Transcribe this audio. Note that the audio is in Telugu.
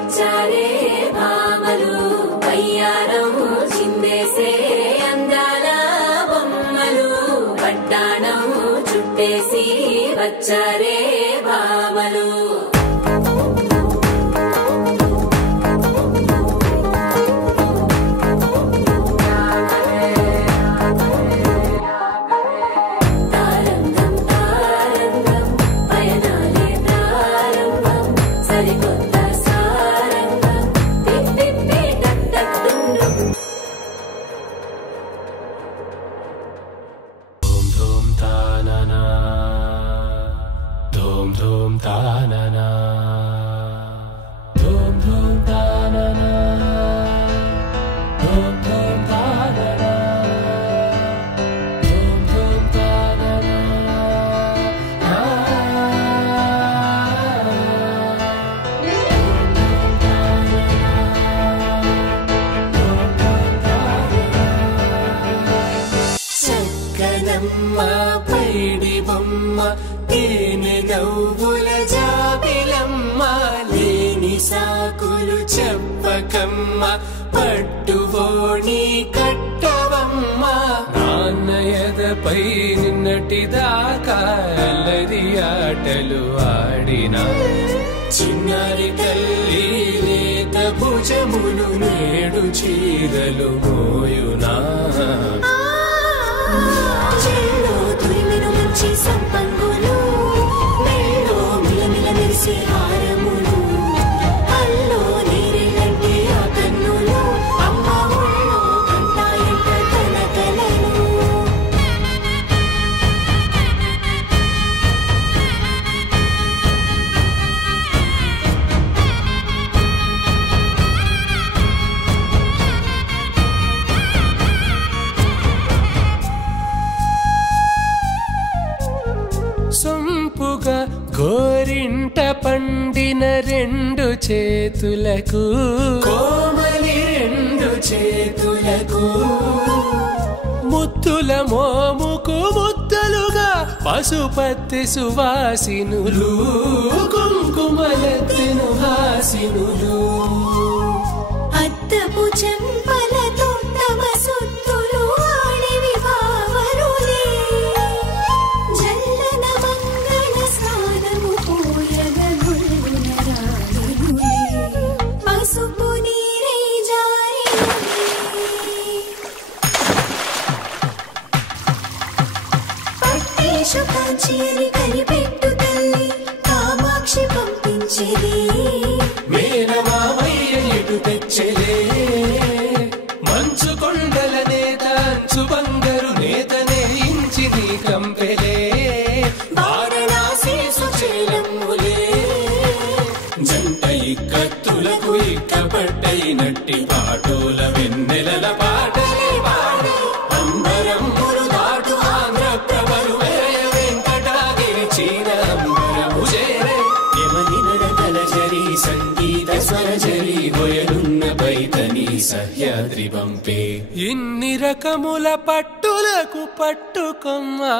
వచ్చారే భామలు వయ్యారం చిందేసే అందాల బొమ్మలు పట్టాణం చుట్టేసి వచ్చారే భామలు పైడి బొమ్మ తేనె నవ్వుల జాబిలమ్మ లేని సాకులు చెప్పకమ్మ పట్టువోణి కట్టవమ్మ నాన్నయదపై నిన్నటిదాకా అల్లరి ఆటలు ఆడినా చిన్నారి తల్లి లేత భుజములు నేడు చీరలు మోయునా సంపంగులు మెళ్ళో మిలమిల మెరిసే హారములు అల్లో నీరెలంటే ఆ కన్నులు అమ్మ ఒళ్ళో కంటాయంట కలకలను సొంపుగా గోరింట పండిన రెండు చేతులకు కోమలి రెండు చేతులకు ముద్దుల మోముకు ముద్దలుగా పసుపత్తి సువాసినులు కుంకుమలెత్తిను హాసినులు అద్దపు చెంపలతో తమ సుత్తులు ఆడివి బావరులే జల్లన మంగళ స్నానము పోయగ గుళ్ళున రాగనులే పసుపు నీరై జారినులే పట్టేషు కాంచి అని కనిపెట్టు తల్లి కామాక్షి పంపించేది మేనమామయ్య ఎటు తెచ్చలే మంచు కొండల నేత అంచు బంగారు నేత నేయించి నీ కంపెలే వారణాసి సుచేలమ్ములే జంట ఇక్కత్తులకు ఇక్కపట్టయినట్టి పాటోల వెన్నెలల పాటలే పాడే అంబరమ్ములు దాటు ఆంధ్ర ప్రభలు వేయ వెంకటాగిరి చీన అంబరము చేరే యమని నడకల జరి సంగీత స్వరజరి గొయలున్న పైతని సహ్యాద్రి పంపే ఇన్ని రకముల పట్టులకు పట్టుకొమ్మా